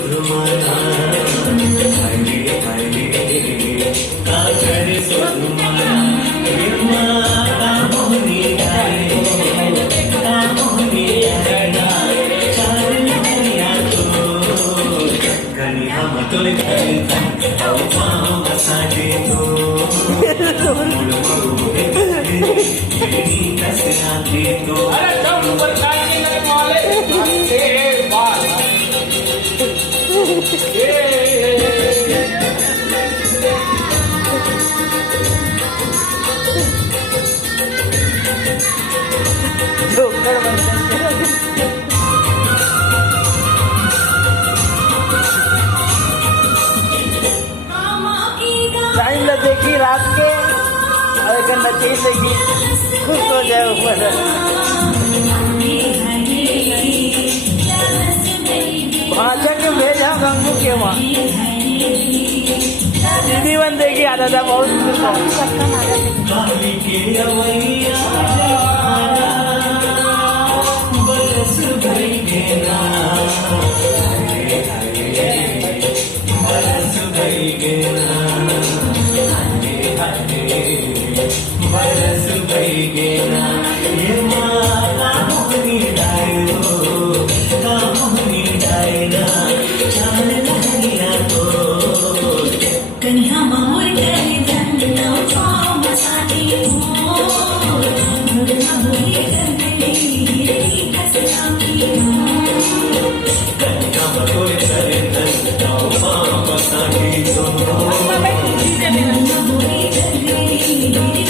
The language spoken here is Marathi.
शोधमाना हरे हरे काजल शोधमाना कामोनी गाए कामोनी गाए चारण हरिया तो कनी हम तो करता औ पाम साजे तो अरे सब ऊपर जाएंगे नहीं वाले बात टाइम ल देखी रात के अगर नची देखी खुश हो जाए ऊपर भाषा के भेजा गंगू के वहाँ दीदी बन देखी आता था बहुत बरस भई गेना बरस भई गेना बरस भई गेना ये माला मोहनी डायो कामोनी डायना चांद हरिया तो कन्या मोर करे धन पाम साथी हो मोर मोर करे